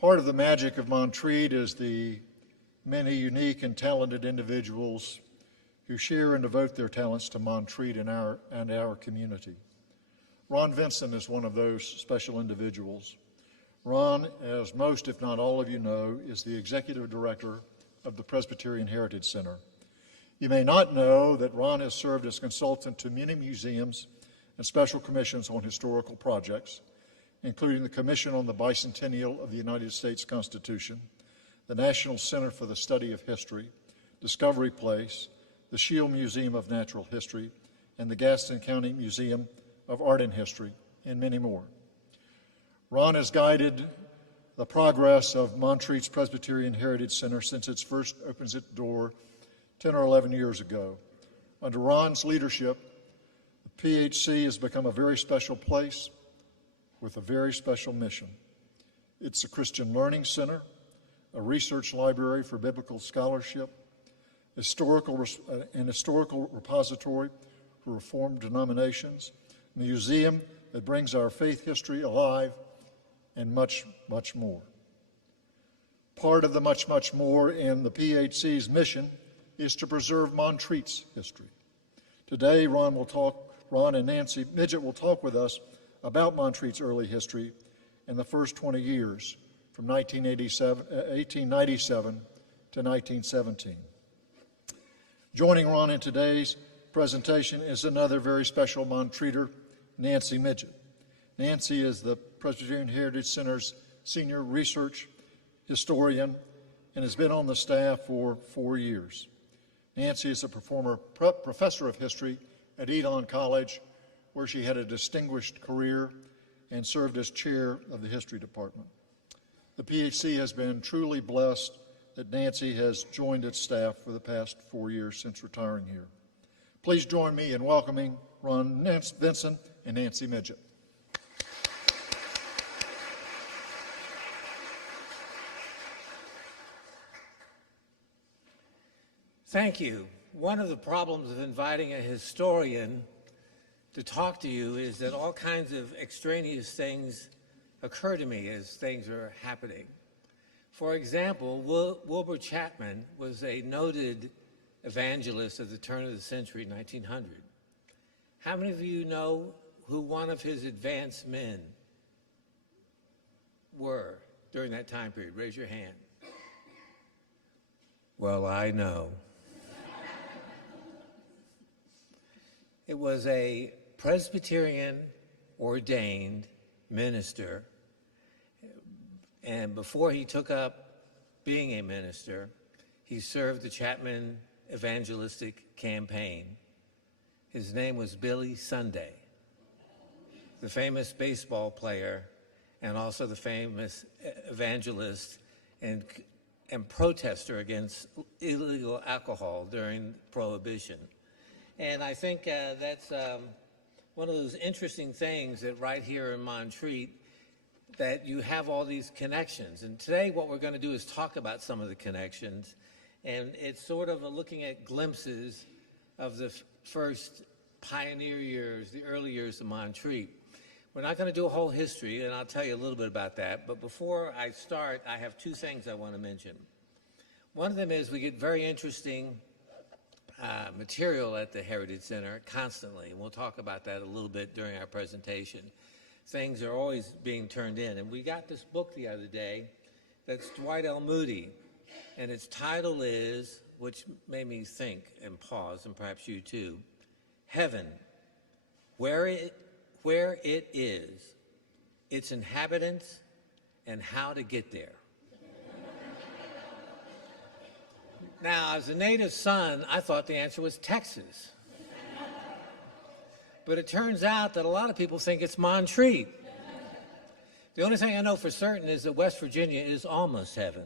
Part of the magic of Montreat is the many unique and talented individuals who share and devote their talents to Montreat and our community. Ron Vinson is one of those special individuals. Ron, as most, if not all of you know, is the executive director of the Presbyterian Heritage Center. You may not know that Ron has served as consultant to many museums and special commissions on historical projects, including the Commission on the Bicentennial of the United States Constitution, the National Center for the Study of History, Discovery Place, the Shield Museum of Natural History, and the Gaston County Museum of Art and History, and many more. Ron has guided the progress of Montreat's Presbyterian Heritage Center since it first opened its door 10 or 11 years ago. Under Ron's leadership, the PHC has become a very special place with a very special mission. It's a Christian learning center, a research library for biblical scholarship, an historical repository for Reformed denominations, a museum that brings our faith history alive, and much, much more. Part of the much, much more in the PHC's mission is to preserve Montreat's history. Today, Ron and Nancy Midgett will talk with us about Montreat's early history in the first 20 years, from 1897 to 1917. Joining Ron in today's presentation is another very special Montreater, Nancy Midgett. Nancy is the Presbyterian Heritage Center's senior research historian and has been on the staff for 4 years. Nancy is a former professor of history at Elon College, where she had a distinguished career and served as chair of the history department. The PHC has been truly blessed that Nancy has joined its staff for the past 4 years since retiring here. Please join me in welcoming Ron Vinson and Nancy Midgett. Thank you. One of the problems of inviting a historian to talk to you is that all kinds of extraneous things occur to me as things are happening. For example, Wilbur Chapman was a noted evangelist at the turn of the century, 1900. How many of you know who one of his advance men were during that time period? Raise your hand. Well, I know. It was a Presbyterian ordained minister, and before he took up being a minister, he served the Chapman evangelistic campaign. His name was Billy Sunday, the famous baseball player and also the famous evangelist and protester against illegal alcohol during Prohibition. And I think that's one of those interesting things that right here in Montreat, that you have all these connections. And today what we're going to do is talk about some of the connections. And it's sort of looking at glimpses of the first pioneer years, the early years of Montreat. We're not going to do a whole history, and I'll tell you a little bit about that. But before I start, I have two things I want to mention. One of them is we get very interesting material at the Heritage Center constantly, and we'll talk about that a little bit during our presentation. Things are always being turned in, and we got this book the other day that's Dwight L. Moody, and its title is, which made me think and pause, and perhaps you too, Heaven, where it is, its inhabitants, and how to get there. Now, as a native son, I thought the answer was Texas. But it turns out that a lot of people think it's Montreat. The only thing I know for certain is that West Virginia is almost heaven.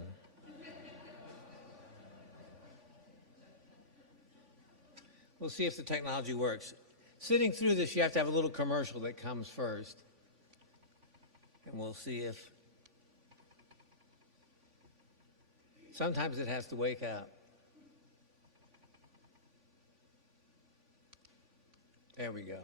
We'll see if the technology works. Sitting through this, you have to have a little commercial that comes first. And we'll see if... Sometimes it has to wake up. There we go.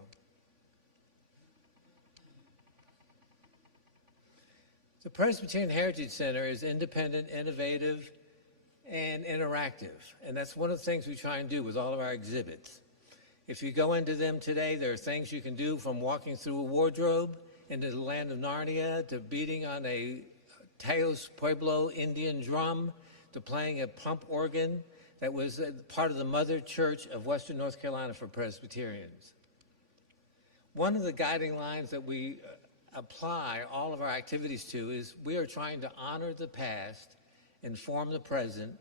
The Presbyterian Heritage Center is independent, innovative, and interactive. And that's one of the things we try and do with all of our exhibits. If you go into them today, there are things you can do from walking through a wardrobe into the land of Narnia, to beating on a Teos Pueblo Indian drum, to playing a pump organ that was part of the mother church of Western North Carolina for Presbyterians. One of the guiding lines that we apply all of our activities to is we are trying to honor the past, inform the present,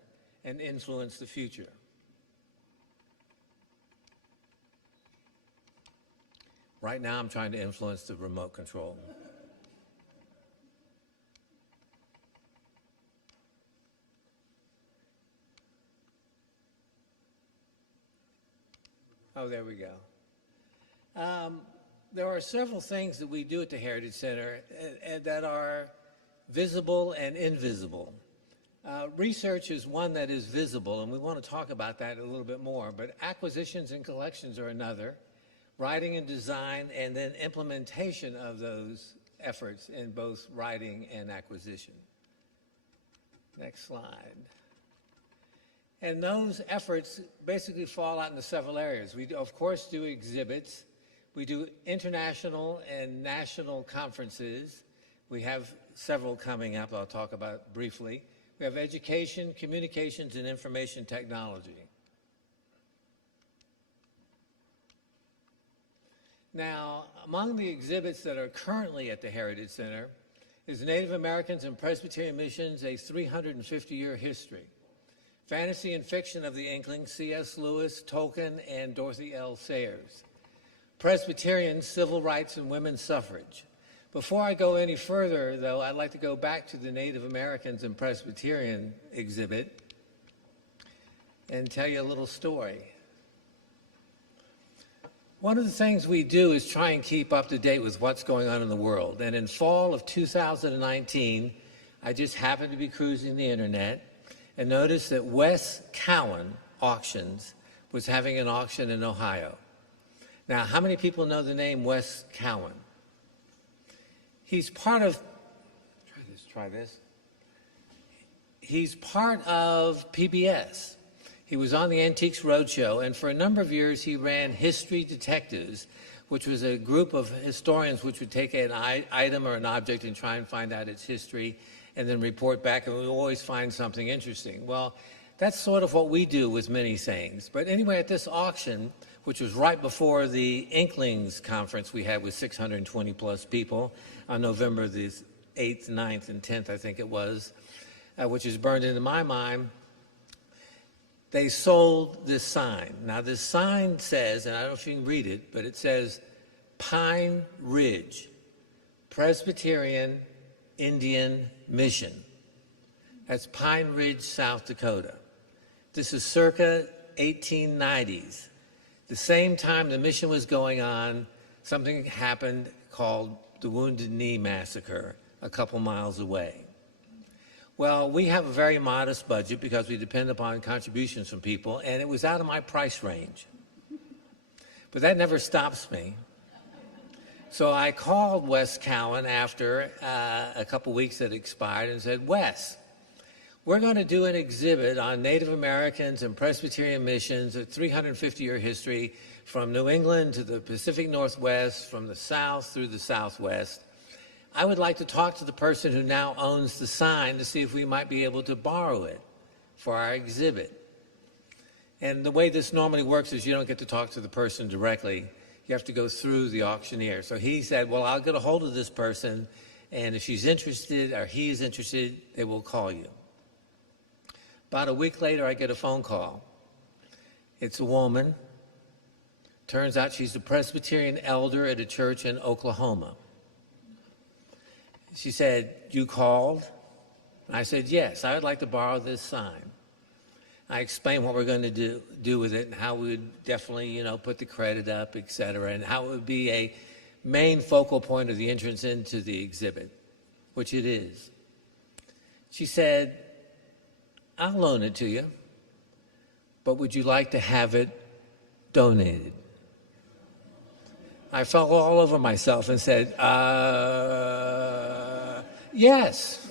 and influence the future. Right now, I'm trying to influence the remote control. Oh, there we go. There are several things that we do at the Heritage Center that are visible and invisible. Research is one that is visible, and we want to talk about that a little bit more, but acquisitions and collections are another. Writing and design, and then implementation of those efforts in both writing and acquisition. Next slide. And those efforts basically fall out into several areas. We, of course, do exhibits. We do international and national conferences. We have several coming up I'll talk about briefly. We have education, communications, and information technology. Now, among the exhibits that are currently at the Heritage Center is Native Americans and Presbyterian Missions, a 350-year history. Fantasy and fiction of the Inklings, C.S. Lewis, Tolkien, and Dorothy L. Sayers. Presbyterian civil rights and women's suffrage. Before I go any further, though, I'd like to go back to the Native Americans and Presbyterian exhibit and tell you a little story. One of the things we do is try and keep up to date with what's going on in the world. And in fall of 2019, I just happened to be cruising the internet and noticed that Wes Cowan Auctions was having an auction in Ohio. Now, how many people know the name Wes Cowan? He's part of, try this. He's part of PBS. He was on the Antiques Roadshow, and for a number of years he ran History Detectives, which was a group of historians which would take an item or an object and try and find out its history and then report back, and we always find something interesting. Well, that's sort of what we do with many things. But anyway, at this auction, which was right before the Inklings conference we had with 620 plus people on November the 8th, 9th, and 10th, I think it was, which is burned into my mind, they sold this sign. Now, this sign says, and I don't know if you can read it, but it says Pine Ridge, Presbyterian Indian Mission. That's Pine Ridge, South Dakota. This is circa 1890s. The same time the mission was going on, something happened called the Wounded Knee Massacre a couple miles away. Well, we have a very modest budget because we depend upon contributions from people, and it was out of my price range. But that never stops me. So I called Wes Cowan after a couple weeks had expired and said, Wes, we're going to do an exhibit on Native Americans and Presbyterian missions, a 350-year history from New England to the Pacific Northwest, from the South through the Southwest. I would like to talk to the person who now owns the sign to see if we might be able to borrow it for our exhibit. And the way this normally works is you don't get to talk to the person directly. You have to go through the auctioneer. So he said, well, I'll get a hold of this person, and if she's interested or he's interested, they will call you. About a week later, I get a phone call. It's a woman. Turns out she's a Presbyterian elder at a church in Oklahoma. She said, you called? And I said, yes, I would like to borrow this sign. I explained what we're going to do with it and how we would definitely, put the credit up, et cetera, and how it would be a main focal point of the entrance into the exhibit, which it is. She said, I'll loan it to you, but would you like to have it donated? I fell all over myself and said, yes.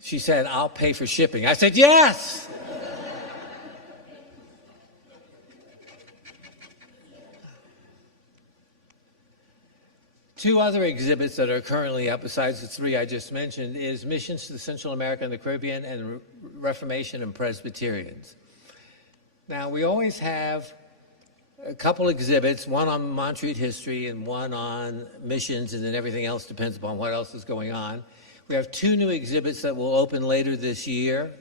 She said, I'll pay for shipping. I said, yes. Two other exhibits that are currently up, besides the three I just mentioned, is Missions to Central America and the Caribbean and Reformation and Presbyterians. Now, we always have a couple exhibits, one on Montreat history and one on missions, and then everything else depends upon what else is going on. We have two new exhibits that will open later this year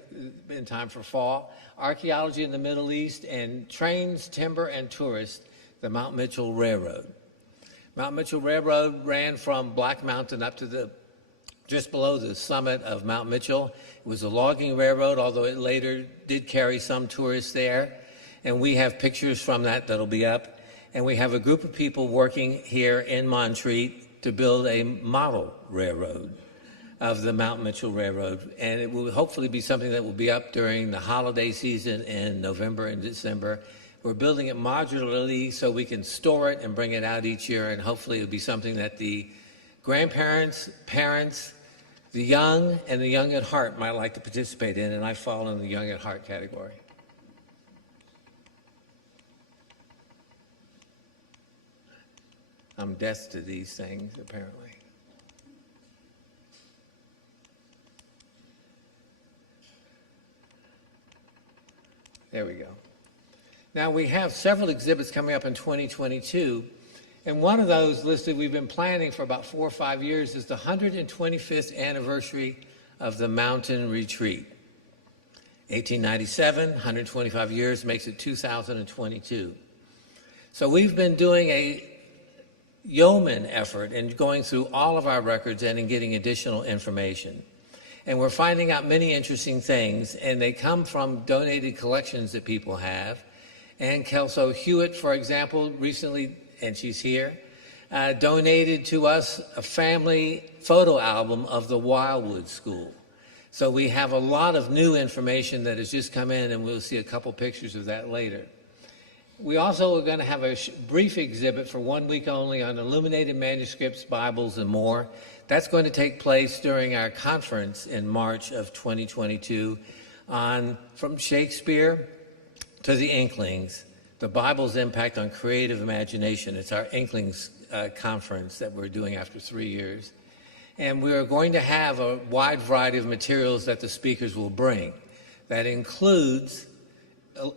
in time for fall: Archaeology in the Middle East and Trains, Timber, and Tourists, the Mount Mitchell Railroad. Mount Mitchell Railroad ran from Black Mountain up to just below the summit of Mount Mitchell. It was a logging railroad, although it later did carry some tourists there. And we have pictures from that that'll be up. And we have a group of people working here in Montreat to build a model railroad of the Mount Mitchell Railroad. And it will hopefully be something that will be up during the holiday season in November and December. We're building it modularly so we can store it and bring it out each year, and hopefully it'll be something that the grandparents, parents, the young, and the young at heart might like to participate in, and I fall in the young at heart category. I'm deaf to these things, apparently. There we go. Now, we have several exhibits coming up in 2022, and one of those listed we've been planning for about 4 or 5 years is the 125th anniversary of the Mountain Retreat. 1897, 125 years makes it 2022. So we've been doing a yeoman effort in going through all of our records and in getting additional information. And we're finding out many interesting things, and they come from donated collections that people have. And Kelso Hewitt, for example, recently, and she's here, donated to us a family photo album of the Wildwood School. So we have a lot of new information that has just come in, and we'll see a couple pictures of that later. We also are going to have a brief exhibit for 1 week only on illuminated manuscripts, Bibles, and more. That's going to take place during our conference in March of 2022 on From Shakespeare to the Inklings, the Bible's Impact on Creative Imagination. It's our Inklings conference that we're doing after 3 years. And we are going to have a wide variety of materials that the speakers will bring. That includes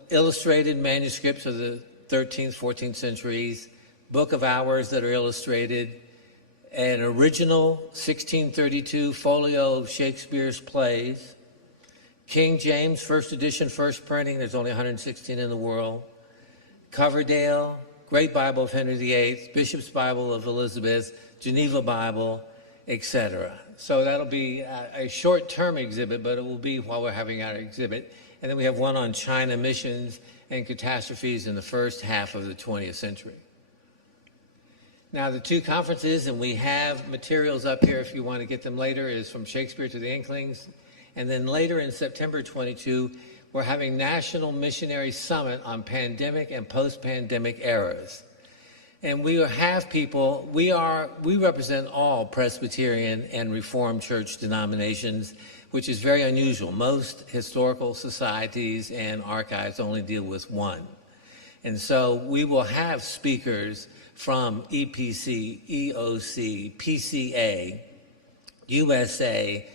illustrated manuscripts of the 13th, 14th centuries, Book of Hours that are illustrated, an original 1632 folio of Shakespeare's plays, King James, first edition, first printing, there's only 116 in the world, Coverdale, Great Bible of Henry VIII, Bishop's Bible of Elizabeth, Geneva Bible, etc. So that'll be a short-term exhibit, but it will be while we're having our exhibit. And then we have one on China missions and catastrophes in the first half of the 20th century. Now, the two conferences, and we have materials up here if you want to get them later, is From Shakespeare to the Inklings. And then later in September 22, we're having National Missionary Summit on pandemic and post-pandemic eras. And we have people, we represent all Presbyterian and Reformed church denominations, which is very unusual. Most historical societies and archives only deal with one. And so we will have speakers from EPC, EOC, PCA, USA,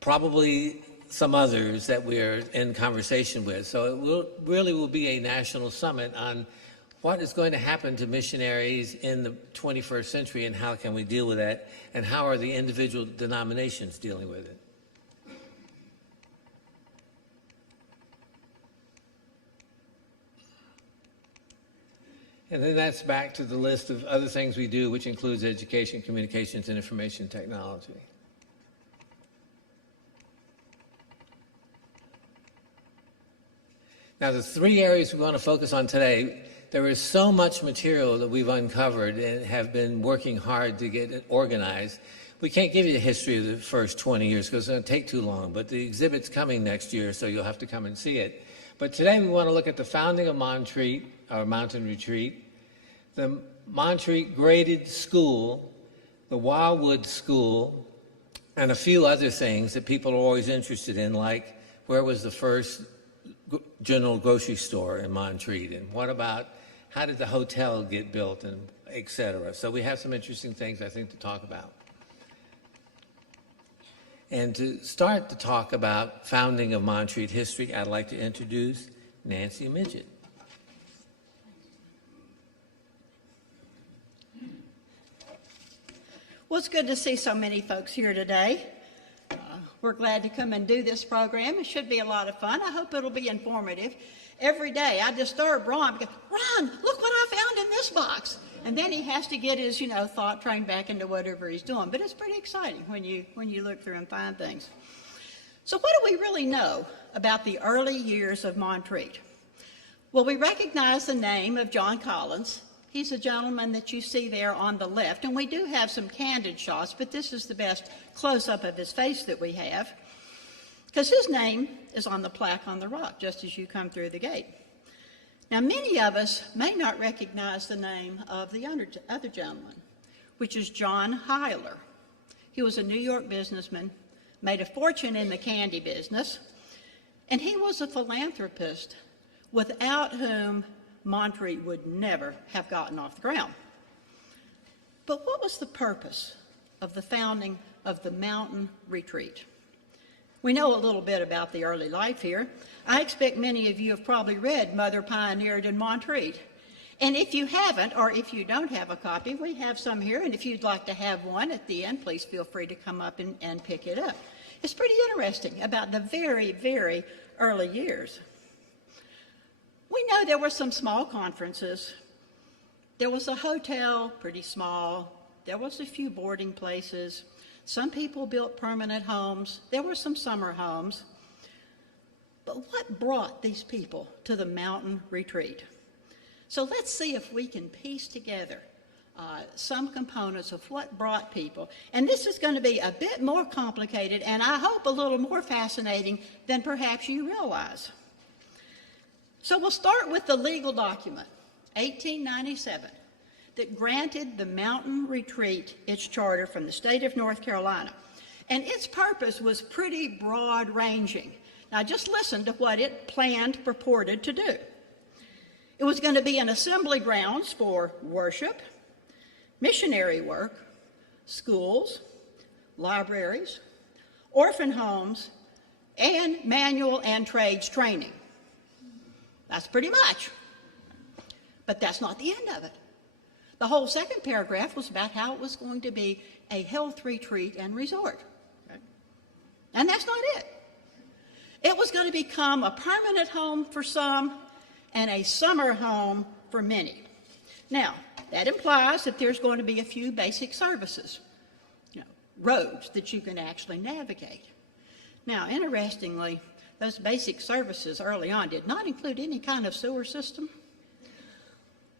probably some others that we're in conversation with. So it really will be a national summit on what is going to happen to missionaries in the 21st century and how can we deal with that, and how are the individual denominations dealing with it. And then that's back to the list of other things we do, which includes education, communications, and information technology. Now, the three areas we want to focus on today, there is so much material that we've uncovered and have been working hard to get it organized. We can't give you the history of the first 20 years because it's going to take too long, but the exhibit's coming next year, so you'll have to come and see it. But today we want to look at the founding of Montreat, our Mountain Retreat, the Montreat Graded School, the Wildwood School, and a few other things that people are always interested in, like where was the first general grocery store in Montreat, and what about how did the hotel get built, and et cetera. So we have some interesting things, I think, to talk about. And to start to talk about founding of Montreat history, I'd like to introduce Nancy Midgett. Well, it's good to see so many folks here today. We're glad to come and do this program. It should be a lot of fun. I hope it'll be informative. Every day I disturb Ron because, Ron, look what I found in this box. And then he has to get his, thought train back into whatever he's doing. But it's pretty exciting when you look through and find things. So what do we really know about the early years of Montreat? Well, we recognize the name of John Collins. He's a gentleman that you see there on the left, and we do have some candid shots, but this is the best close-up of his face that we have, because his name is on the plaque on the rock, just as you come through the gate. Now, many of us may not recognize the name of the other gentleman, which is John Heiler. He was a New York businessman, made a fortune in the candy business, and he was a philanthropist without whom Montreat would never have gotten off the ground. But what was the purpose of the founding of the Mountain Retreat? We know a little bit about the early life here. I expect many of you have probably read Mother Pioneered in Montreat. And if you haven't, or if you don't have a copy, we have some here, and if you'd like to have one at the end, please feel free to come up and pick it up. It's pretty interesting about the very, very early years. We know there were some small conferences. There was a hotel, pretty small. There was a few boarding places. Some people built permanent homes. There were some summer homes. But what brought these people to the Mountain Retreat? So let's see if we can piece together some components of what brought people. And this is going to be a bit more complicated and I hope a little more fascinating than perhaps you realize. So we'll start with the legal document, 1897, that granted the Mountain Retreat its charter from the state of North Carolina. And its purpose was pretty broad-ranging. Now just listen to what it purported to do. It was going to be an assembly grounds for worship, missionary work, schools, libraries, orphan homes, and manual and trades training. That's pretty much. But that's not the end of it. The whole second paragraph was about how it was going to be a health retreat and resort. Okay? And that's not it. It was going to become a permanent home for some and a summer home for many. Now, that implies that there's going to be a few basic services, roads that you can actually navigate. Now, interestingly, those basic services early on did not include any kind of sewer system.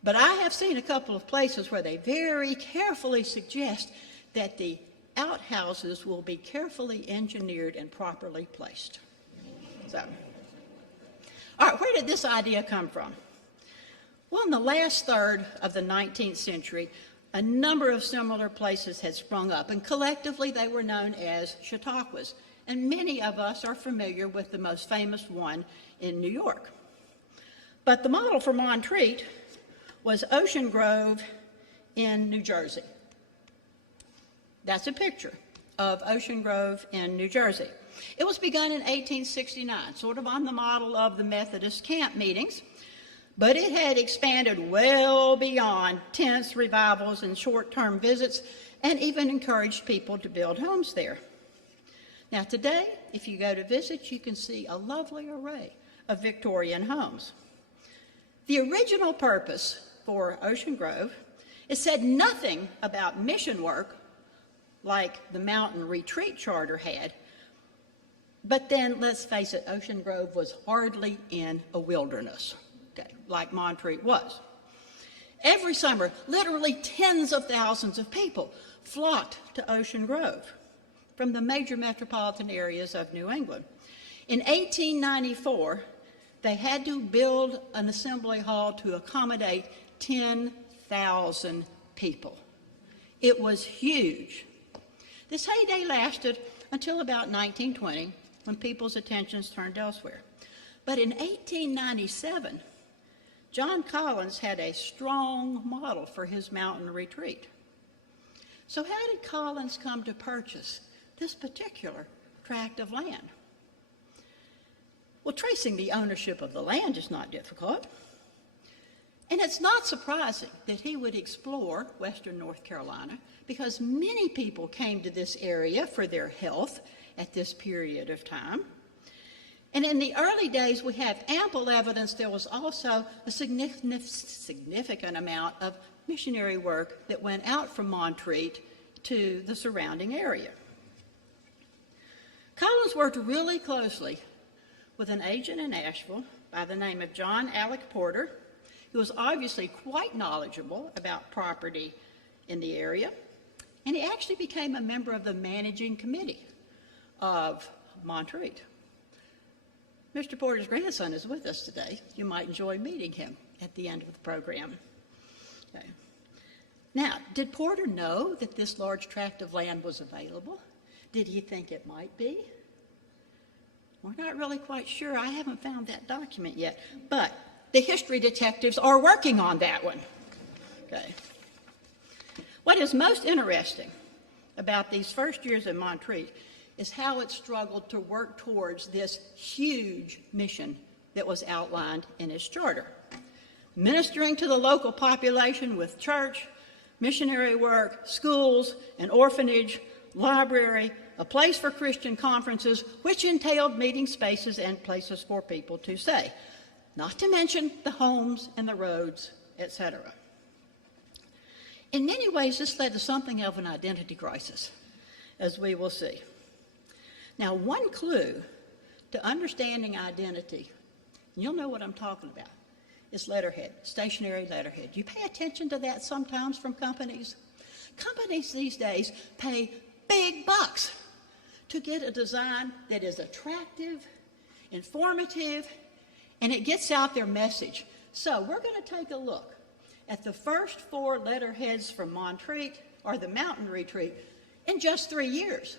But I have seen a couple of places where they very carefully suggest that the outhouses will be carefully engineered and properly placed. So, all right, where did this idea come from? Well, in the last third of the 19th century, a number of similar places had sprung up, and collectively they were known as chautauquas. And many of us are familiar with the most famous one in New York. But the model for Montreat was Ocean Grove in New Jersey. That's a picture of Ocean Grove in New Jersey. It was begun in 1869, sort of on the model of the Methodist camp meetings, but it had expanded well beyond tents, revivals, and short-term visits, and even encouraged people to build homes there. Now today, if you go to visit, you can see a lovely array of Victorian homes. The original purpose for Ocean Grove, it said nothing about mission work like the Mountain Retreat Charter had, but then let's face it, Ocean Grove was hardly in a wilderness, okay, like Montreat was. Every summer, literally tens of thousands of people flocked to Ocean Grove from the major metropolitan areas of New England. In 1894, they had to build an assembly hall to accommodate 10,000 people. It was huge. This heyday lasted until about 1920, when people's attentions turned elsewhere. But in 1897, John Collins had a strong model for his mountain retreat. So how did Collins come to purchase this particular tract of land? Well, tracing the ownership of the land is not difficult. And it's not surprising that he would explore western North Carolina, because many people came to this area for their health at this period of time. And in the early days, we have ample evidence there was also a significant amount of missionary work that went out from Montreat to the surrounding area. Collins worked really closely with an agent in Asheville by the name of John Alec Porter, who was obviously quite knowledgeable about property in the area, and he actually became a member of the managing committee of Montreat. Mr. Porter's grandson is with us today. You might enjoy meeting him at the end of the program. Okay. Now, did Porter know that this large tract of land was available? Did he think it might be? We're not really quite sure. I haven't found that document yet, but the history detectives are working on that one. Okay. What is most interesting about these first years in Montreat is how it struggled to work towards this huge mission that was outlined in its charter. Ministering to the local population with church, missionary work, schools, an orphanage, library, a place for Christian conferences, which entailed meeting spaces and places for people to stay, not to mention the homes and the roads, etc. In many ways, this led to something of an identity crisis, as we will see. Now, one clue to understanding identity, and you'll know what I'm talking about, is letterhead, stationary letterhead. You pay attention to that sometimes from companies. Companies these days pay big bucks to get a design that is attractive, informative, and it gets out their message. So we're going to take a look at the first 4 letterheads from Montreat, or the mountain retreat, in just 3 years.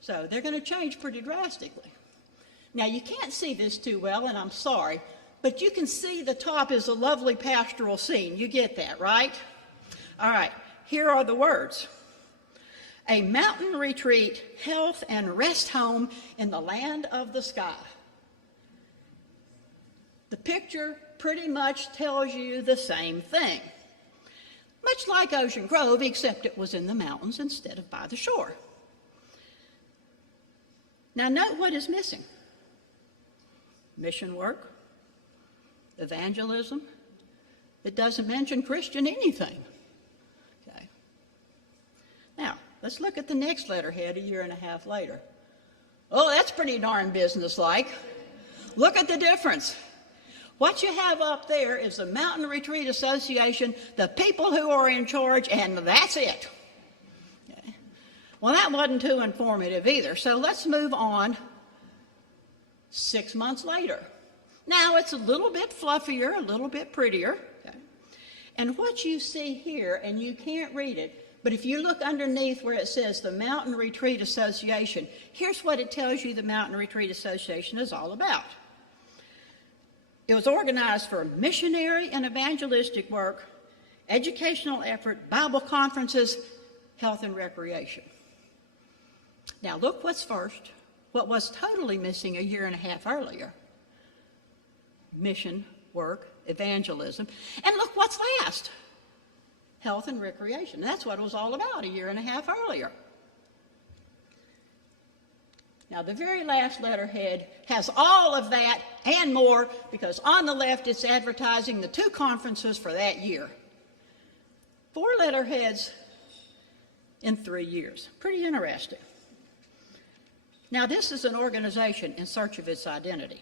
So they're going to change pretty drastically. Now, you can't see this too well, and I'm sorry, but you can see the top is a lovely pastoral scene. You get that, right? All right, here are the words. A mountain retreat, health and rest home in the land of the sky. The picture pretty much tells you the same thing. Much like Ocean Grove, except it was in the mountains instead of by the shore. Now note what is missing. Mission work, evangelism. It doesn't mention Christian anything. Okay. Now, let's look at the next letterhead a year and a half later. Oh, that's pretty darn businesslike. Look at the difference. What you have up there is the Mountain Retreat Association, the people who are in charge, and that's it. Okay. Well, that wasn't too informative either, so let's move on 6 months later. Now, it's a little bit fluffier, a little bit prettier. Okay. And what you see here, and you can't read it, but if you look underneath where it says the Mountain Retreat Association, here's what it tells you the Mountain Retreat Association is all about. It was organized for missionary and evangelistic work, educational effort, Bible conferences, health and recreation. Now look what's first, what was totally missing a year and a half earlier. Mission, work, evangelism, and look what's last. Health and recreation. That's what it was all about a year and a half earlier. Now, the very last letterhead has all of that and more, because on the left it's advertising the 2 conferences for that year. 4 letterheads in 3 years. Pretty interesting. Now, this is an organization in search of its identity.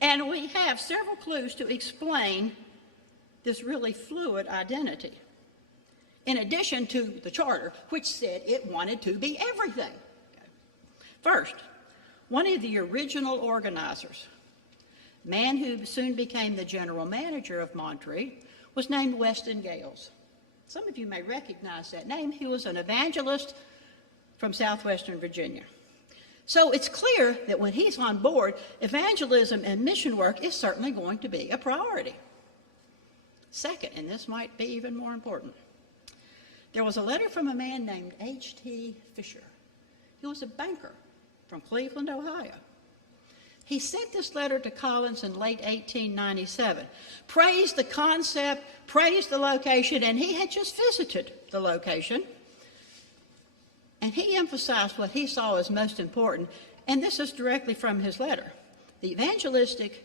And we have several clues to explain this really fluid identity, in addition to the charter, which said it wanted to be everything. Okay. First, one of the original organizers, a man who soon became the general manager of Montreat, was named Weston Gales. Some of you may recognize that name. He was an evangelist from southwestern Virginia. So it's clear that when he's on board, evangelism and mission work is certainly going to be a priority. Second, and this might be even more important, there was a letter from a man named H.T. Fisher. He was a banker from Cleveland, Ohio. He sent this letter to Collins in late 1897, praised the concept, praised the location, and he had just visited the location. And he emphasized what he saw as most important, and this is directly from his letter: the evangelistic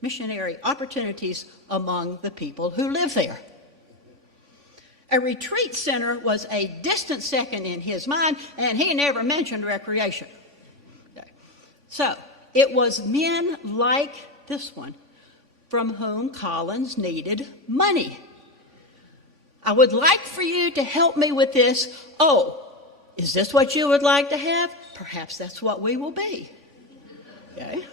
missionary opportunities among the people who live there. A retreat center was a distant second in his mind, and he never mentioned recreation. Okay. So it was men like this one from whom Collins needed money. I would like for you to help me with this. Oh, is this what you would like to have? Perhaps that's what we will be. Okay.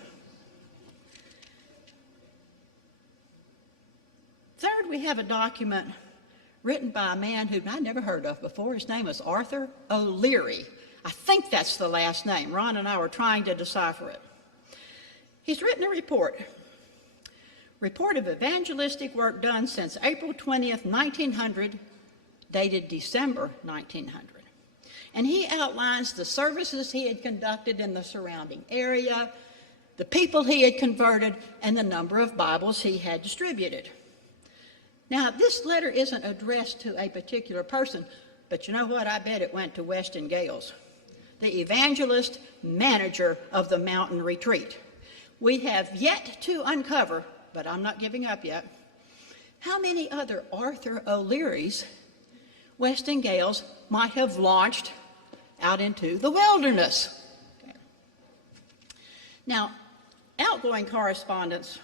Third, we have a document written by a man who I never heard of before. His name is Arthur O'Leary. I think that's the last name. Ron and I were trying to decipher it. He's written a report of evangelistic work done since April 20th, 1900, dated December 1900. And he outlines the services he had conducted in the surrounding area, the people he had converted, and the number of Bibles he had distributed. Now, this letter isn't addressed to a particular person, but you know what? I bet it went to Weston Gales, the evangelist manager of the mountain retreat. We have yet to uncover, but I'm not giving up yet, how many other Arthur O'Learys Weston Gales might have launched out into the wilderness. Okay. Now, Outgoing Correspondence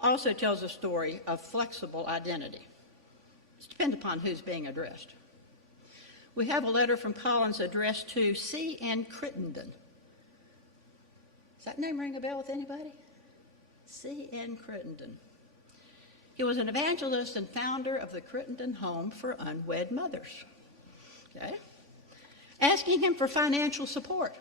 also tells a story of flexible identity. It depends upon who's being addressed. We have a letter from Collins addressed to C.N. Crittenden. Does that name ring a bell with anybody? C.N. Crittenden. He was an evangelist and founder of the Crittenden Home for Unwed Mothers. Okay? Asking him for financial support.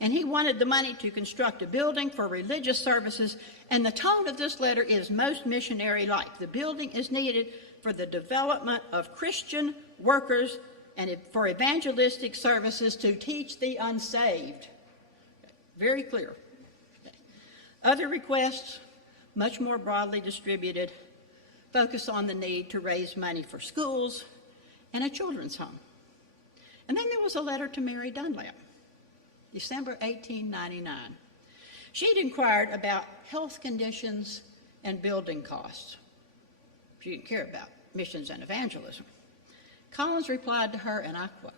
And he wanted the money to construct a building for religious services, and the tone of this letter is most missionary-like. The building is needed for the development of Christian workers and for evangelistic services to teach the unsaved. Very clear. Other requests, much more broadly distributed, focus on the need to raise money for schools and a children's home. And then there was a letter to Mary Dunlap, December 1899. She'd inquired about health conditions and building costs. She didn't care about missions and evangelism. Collins replied to her, and I quote,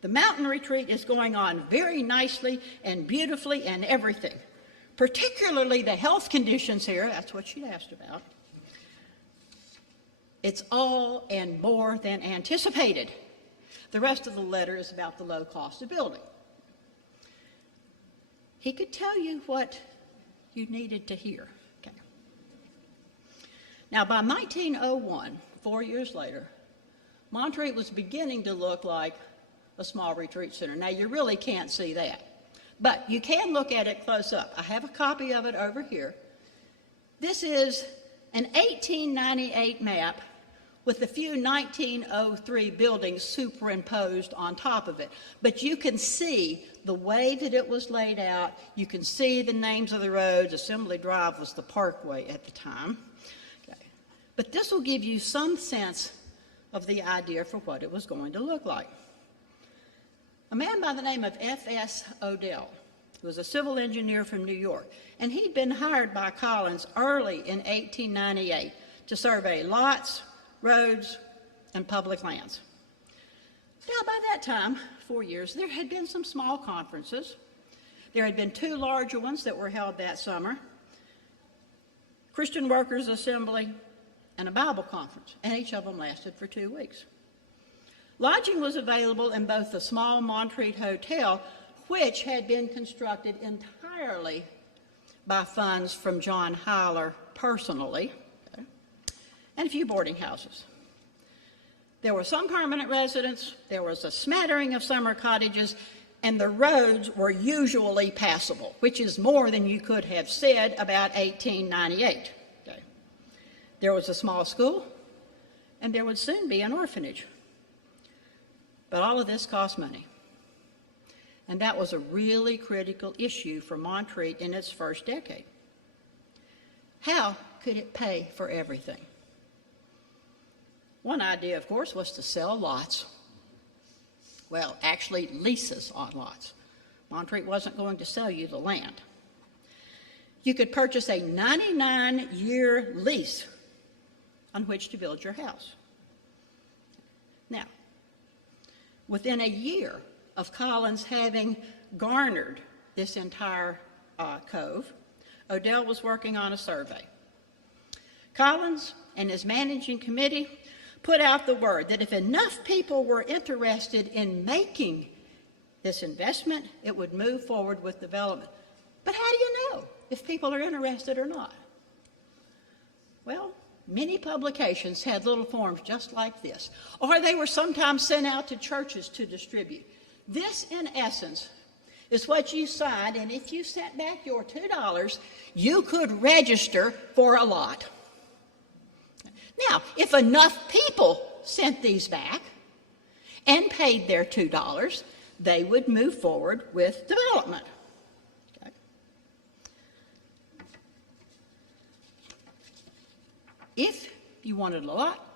"The mountain retreat is going on very nicely and beautifully and everything, particularly the health conditions here." That's what she'd asked about. "It's all and more than anticipated." The rest of the letter is about the low cost of building. He could tell you what you needed to hear. Okay. Now, by 1901, 4 years later, Montreat was beginning to look like a small retreat center. Now, you really can't see that, but you can look at it close up. I have a copy of it over here. This is an 1898 map with a few 1903 buildings superimposed on top of it. But you can see the way that it was laid out. You can see the names of the roads. Assembly Drive was the parkway at the time. Okay. But this will give you some sense of the idea for what it was going to look like. A man by the name of F.S. Odell, who was a civil engineer from New York, and he'd been hired by Collins early in 1898 to survey lots, roads, and public lands. Now, by that time, 4 years, there had been some small conferences. There had been 2 larger ones that were held that summer, Christian Workers Assembly and a Bible conference, and each of them lasted for 2 weeks. Lodging was available in both the small Montreat Hotel, which had been constructed entirely by funds from John Heiler personally, and a few boarding houses. There were some permanent residents, there was a smattering of summer cottages, and the roads were usually passable, which is more than you could have said about 1898. Okay. There was a small school, and there would soon be an orphanage. But all of this cost money. And that was a really critical issue for Montreat in its first decade. How could it pay for everything? One idea, of course, was to sell lots. Well, actually leases on lots. Montreat wasn't going to sell you the land. You could purchase a 99-year lease on which to build your house. Now, within a year of Collins having garnered this entire cove, Odell was working on a survey. Collins and his managing committee put out the word that if enough people were interested in making this investment, it would move forward with development. But how do you know if people are interested or not? Well, many publications had little forms just like this, or they were sometimes sent out to churches to distribute. This, in essence, is what you signed, and if you sent back your $2, you could register for a lot. Now, if enough people sent these back and paid their $2, they would move forward with development. Okay. If you wanted a lot,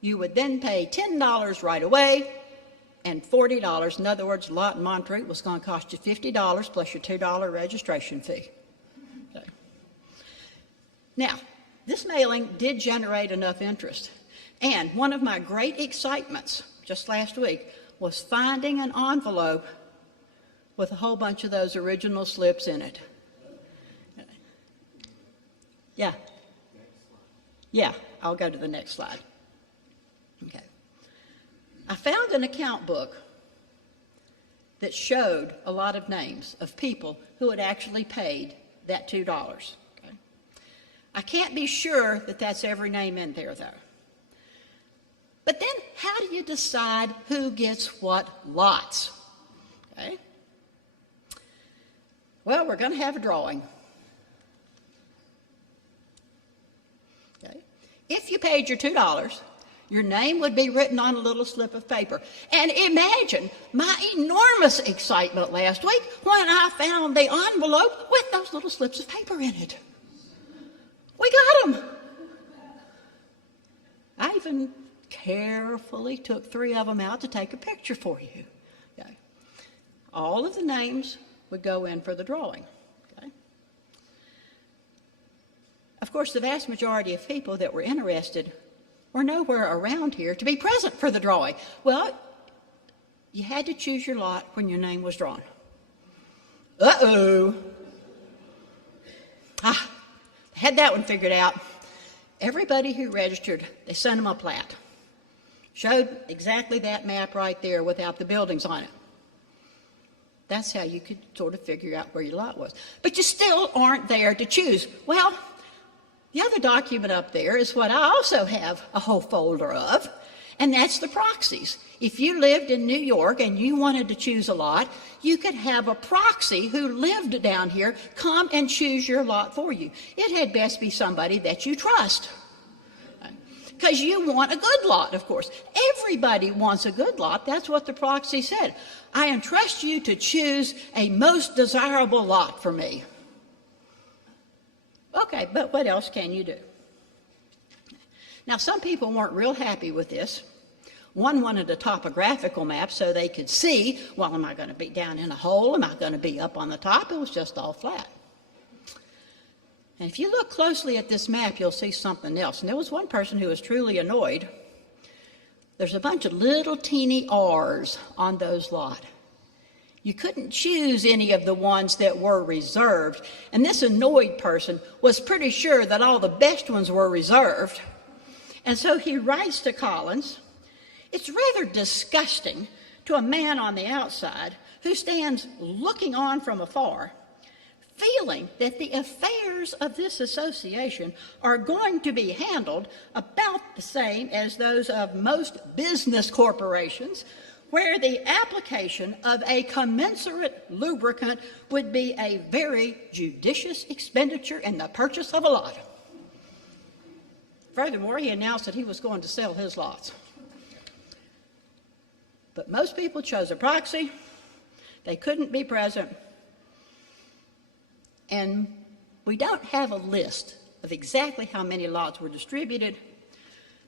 you would then pay $10 right away and $40. In other words, a lot in Montreat was going to cost you $50 plus your $2 registration fee. Okay. Now, this mailing did generate enough interest. And one of my great excitements just last week was finding an envelope with a whole bunch of those original slips in it. Yeah. Yeah, I'll go to the next slide. Okay. I found an account book that showed a lot of names of people who had actually paid that $2. Okay. I can't be sure that that's every name in there, though. But then how do you decide who gets what lots? Okay. Well, we're going to have a drawing. Okay. If you paid your $2, your name would be written on a little slip of paper. And imagine my enormous excitement last week when I found the envelope with those little slips of paper in it. We got them. I even carefully took 3 of them out to take a picture for you. Okay. All of the names would go in for the drawing. Okay. Of course, the vast majority of people that were interested were nowhere around here to be present for the drawing. Well, you had to choose your lot when your name was drawn. Uh-oh. I had that one figured out. Everybody who registered, they sent them a plat. Showed exactly that map right there without the buildings on it. That's how you could sort of figure out where your lot was. But you still aren't there to choose. Well, the other document up there is what I also have a whole folder of, and that's the proxies. If you lived in New York and you wanted to choose a lot, you could have a proxy who lived down here come and choose your lot for you. It had best be somebody that you trust, because you want a good lot, of course. Everybody wants a good lot. That's what the proxy said. I entrust you to choose a most desirable lot for me. Okay, but what else can you do? Now, some people weren't real happy with this. One wanted a topographical map so they could see, well, am I going to be down in a hole? Am I going to be up on the top? It was just all flat. And if you look closely at this map, you'll see something else. And there was one person who was truly annoyed. There's a bunch of little teeny R's on those lots. You couldn't choose any of the ones that were reserved. And this annoyed person was pretty sure that all the best ones were reserved. And so he writes to Collins, "It's rather disgusting to a man on the outside who stands looking on from afar, feeling that the affairs of this association are going to be handled about the same as those of most business corporations, where the application of a commensurate lubricant would be a very judicious expenditure in the purchase of a lot. Furthermore, he announced that he was going to sell his lots. But most people chose a proxy. They couldn't be present. And we don't have a list of exactly how many lots were distributed,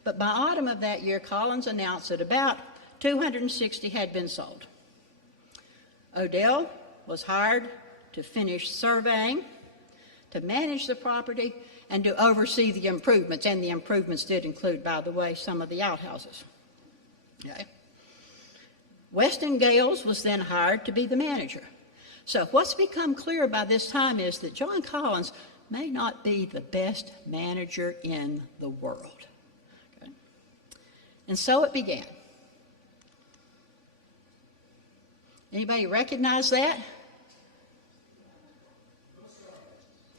but by autumn of that year, Collins announced that about 260 had been sold. Odell was hired to finish surveying, to manage the property, and to oversee the improvements, and the improvements did include, by the way, some of the outhouses. Okay. Weston Gales was then hired to be the manager. So what's become clear by this time is that John Collins may not be the best manager in the world. Okay. And so it began. Anybody recognize that?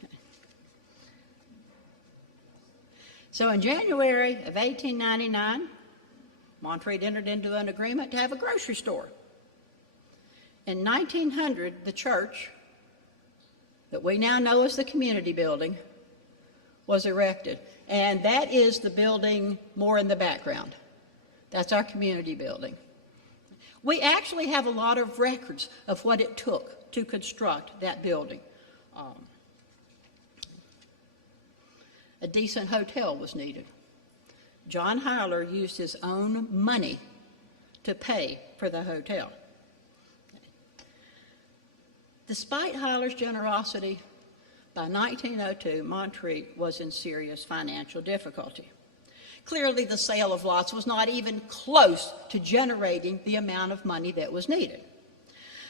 Okay. So in January of 1899, Montreat entered into an agreement to have a grocery store. In 1900, the church, that we now know as the community building, was erected. And that is the building more in the background. That's our community building. We actually have a lot of records of what it took to construct that building. A decent hotel was needed. John Heiler used his own money to pay for the hotel. Despite Heiler's generosity, by 1902, Montreat was in serious financial difficulty. Clearly, the sale of lots was not even close to generating the amount of money that was needed.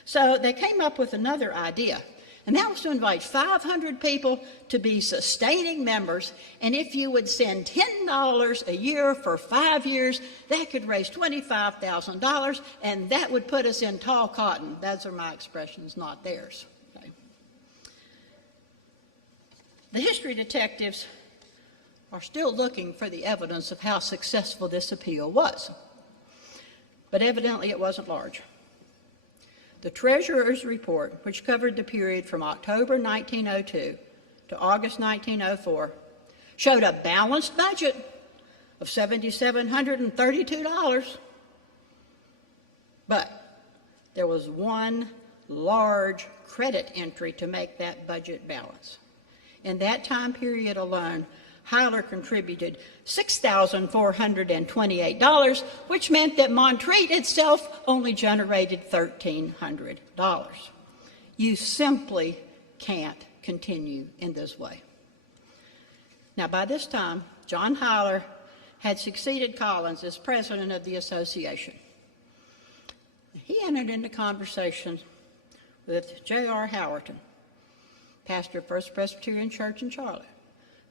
So they came up with another idea, and that was to invite 500 people to be sustaining members, and if you would send $10 a year for 5 years, that could raise $25,000, and that would put us in tall cotton. Those are my expressions, not theirs. Okay. The history detectives are still looking for the evidence of how successful this appeal was, but evidently it wasn't large. The treasurer's report, which covered the period from October 1902 to August 1904, showed a balanced budget of $7,732. But there was one large credit entry to make that budget balance. In that time period alone, Heiler contributed $6,428, which meant that Montreat itself only generated $1,300. You simply can't continue in this way. Now, by this time, John Heiler had succeeded Collins as president of the association. He entered into conversation with J.R. Howerton, pastor of First Presbyterian Church in Charlotte,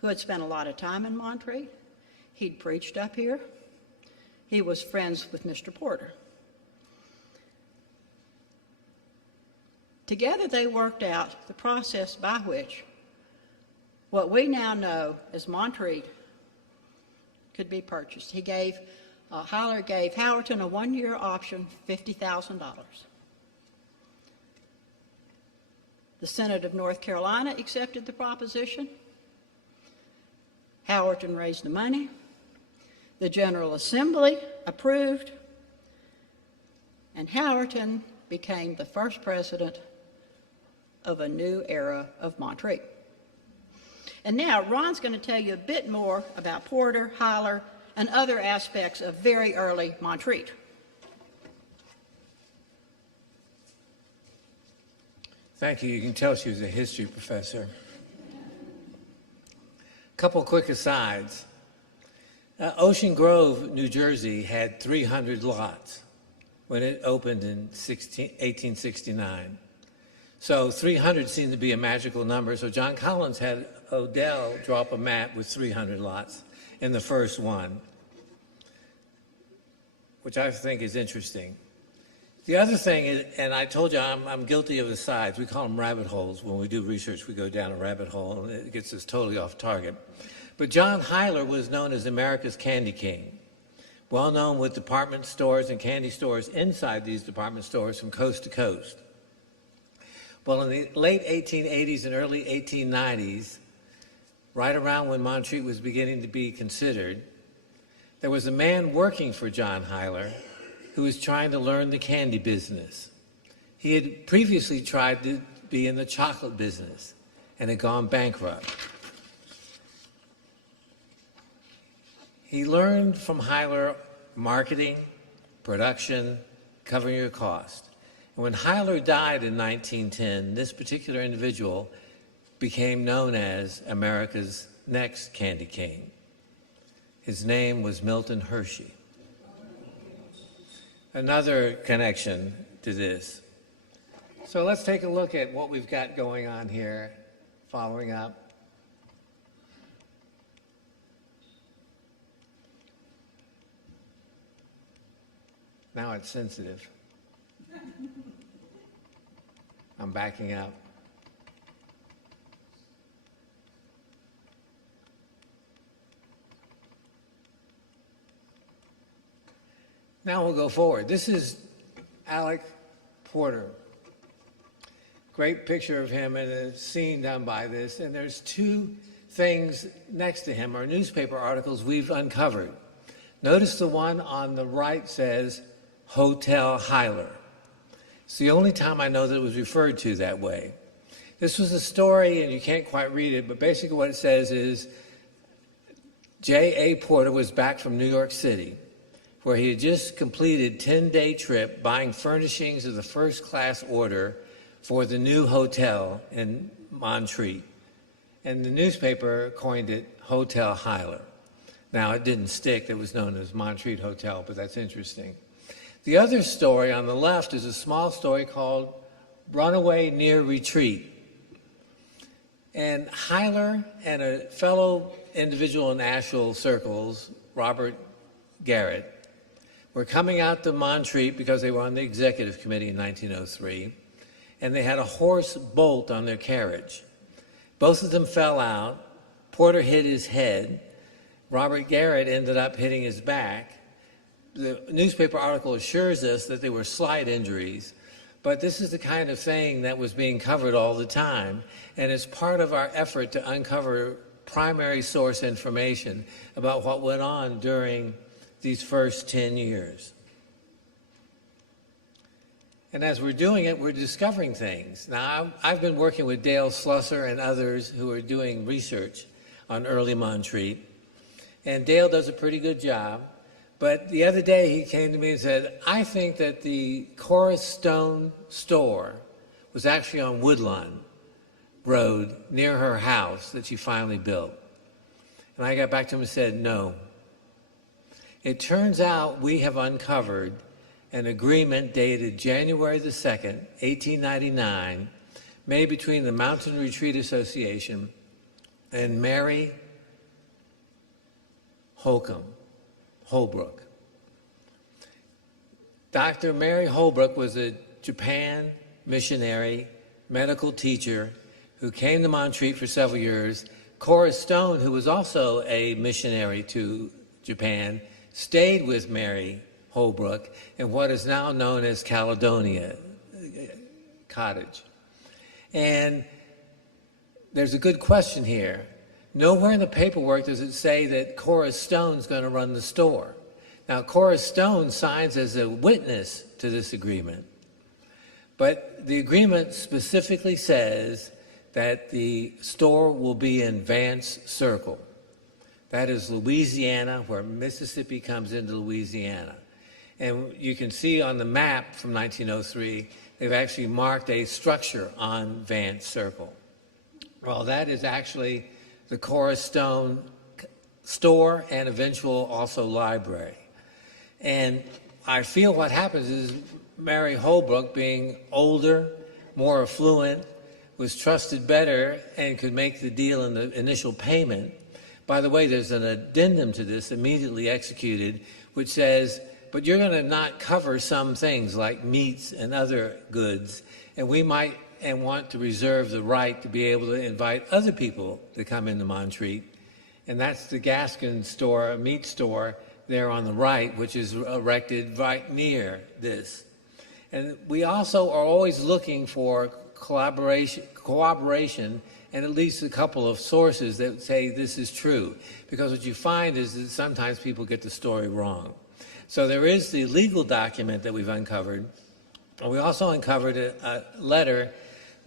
who had spent a lot of time in Montreat. He'd preached up here. He was friends with Mr. Porter. Together they worked out the process by which what we now know as Montreat could be purchased. Heiler gave Howerton a one-year option, $50,000. The Senate of North Carolina accepted the proposition. Howerton raised the money. The General Assembly approved, and Howerton became the first president of a new era of Montreat. And now Ron's going to tell you a bit more about Porter, Heiler, and other aspects of very early Montreat. Thank you. You can tell she was a history professor. Couple quick asides. Ocean Grove, New Jersey had 300 lots when it opened in 1869. So 300 seemed to be a magical number. So John Collins had Odell drop a map with 300 lots in the first one, which I think is interesting. The other thing is, and I told you I'm guilty of the sides. We call them rabbit holes. When we do research, we go down a rabbit hole, and it gets us totally off target. But John Heiler was known as America's Candy King, well known with department stores and candy stores inside these department stores from coast to coast. Well, in the late 1880s and early 1890s, right around when Montreat was beginning to be considered, there was a man working for John Heiler who was trying to learn the candy business. He had previously tried to be in the chocolate business and had gone bankrupt. He learned from Heiler marketing, production, covering your cost. And when Heiler died in 1910, this particular individual became known as America's next Candy King. His name was Milton Hershey. Another connection to this. So let's take a look at what we've got going on here, following up. Now it's sensitive. I'm backing up. Now we'll go forward. This is Alec Porter. Great picture of him and a scene done by this. And there's two things next to him, or newspaper articles we've uncovered. Notice the one on the right says Hotel Heiler. It's the only time I know that it was referred to that way. This was a story, and you can't quite read it, but basically what it says is J.A. Porter was back from New York City, where he had just completed a 10-day trip buying furnishings of the first-class order for the new hotel in Montreat. And the newspaper coined it Hotel Heiler. Now, it didn't stick. It was known as Montreat Hotel, but that's interesting. The other story on the left is a small story called Runaway Near Retreat. And Heiler and a fellow individual in Asheville circles, Robert Garrett, were coming out to Montreat because they were on the executive committee in 1903, and they had a horse bolt on their carriage. Both of them fell out. Porter hit his head. Robert Garrett ended up hitting his back. The newspaper article assures us that they were slight injuries, but this is the kind of thing that was being covered all the time, and it's part of our effort to uncover primary source information about what went on during these first 10 years. And as we're doing it, we're discovering things. Now, I've been working with Dale Slusser and others who are doing research on early Montreat, and Dale does a pretty good job. But the other day he came to me and said, I think that the Cora Stone store was actually on Woodlawn Road near her house that she finally built. And I got back to him and said, no. It turns out we have uncovered an agreement dated January the 2nd, 1899, made between the Mountain Retreat Association and Mary Holbrook. Dr. Mary Holbrook was a Japan missionary, medical teacher who came to Montreat for several years. Cora Stone, who was also a missionary to Japan, stayed with Mary Holbrook in what is now known as Caledonia Cottage. And there's a good question here. Nowhere in the paperwork does it say that Cora Stone's going to run the store. Now, Cora Stone signs as a witness to this agreement, but the agreement specifically says that the store will be in Vance Circle. That is Louisiana, where Mississippi comes into Louisiana. And you can see on the map from 1903, they've actually marked a structure on Vance Circle. Well, that is actually the Cora Stone store and eventual also library. And I feel what happens is Mary Holbrook, being older, more affluent, was trusted better and could make the deal in the initial payment. By the way, there's an addendum to this immediately executed, which says but you're going to not cover some things like meats and other goods, and we might and want to reserve the right to be able to invite other people to come into Montreat. And that's the Gaskin store, a meat store there on the right, which is erected right near this. And we also are always looking for cooperation, and at least a couple of sources that say this is true. Because what you find is that sometimes people get the story wrong. So there is the legal document that we've uncovered. And we also uncovered a letter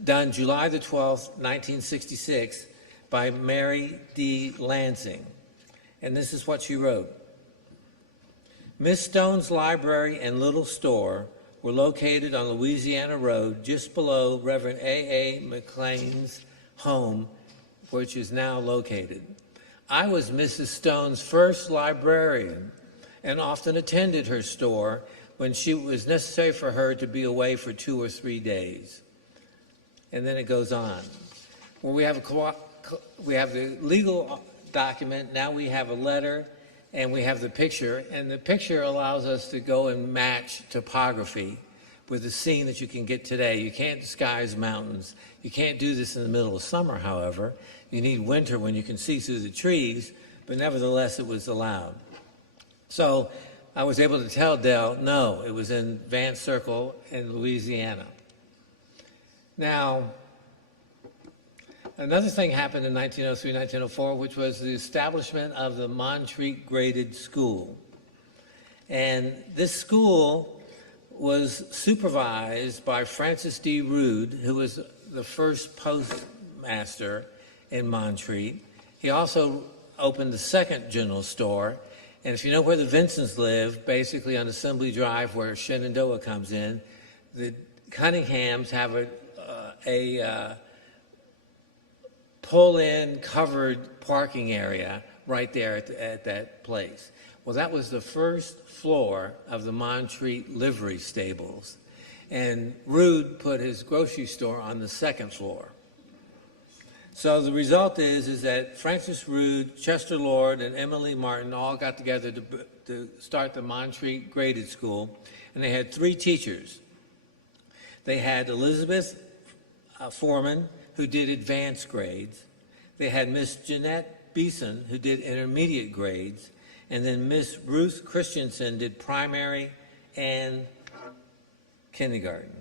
done July the 12th, 1966, by Mary D. Lansing. And this is what she wrote. Miss Stone's library and little store were located on Louisiana Road, just below Reverend A.A. McLean's home, which is now located. I was Mrs. Stone's first librarian and often attended her store when it was necessary for her to be away for 2 or 3 days. And then it goes on. Well, we have the legal document, now we have a letter, and we have the picture, and the picture allows us to go and match topography with the scene that you can get today. You can't disguise mountains. You can't do this in the middle of summer, however. You need winter when you can see through the trees, but nevertheless it was allowed. So I was able to tell Dell, no, it was in Vance Circle in Louisiana. Now, another thing happened in 1903, 1904, which was the establishment of the Montreat Graded School. And this school was supervised by Francis D. Rood, who was the first postmaster in Montreat. He also opened the second general store. And if you know where the Vinsons live, basically on Assembly Drive where Shenandoah comes in, the Cunninghams have a pull-in covered parking area right there at that place. Well, that was the first floor of the Montreat livery stables. And Rood put his grocery store on the second floor. So the result is that Francis Rood, Chester Lord, and Emily Martin all got together to start the Montreat Graded School. And they had 3 teachers. They had Elizabeth Foreman, who did advanced grades. They had Miss Jeanette Beeson, who did intermediate grades. And then Miss Ruth Christensen did primary and kindergarten.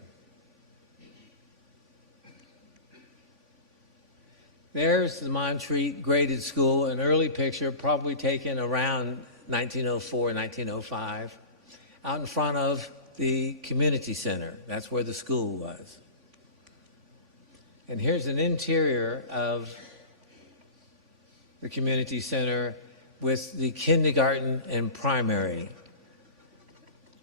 There's the Montreat Graded School, an early picture, probably taken around 1904, 1905, out in front of the community center. That's where the school was. And here's an interior of the community center with the kindergarten and primary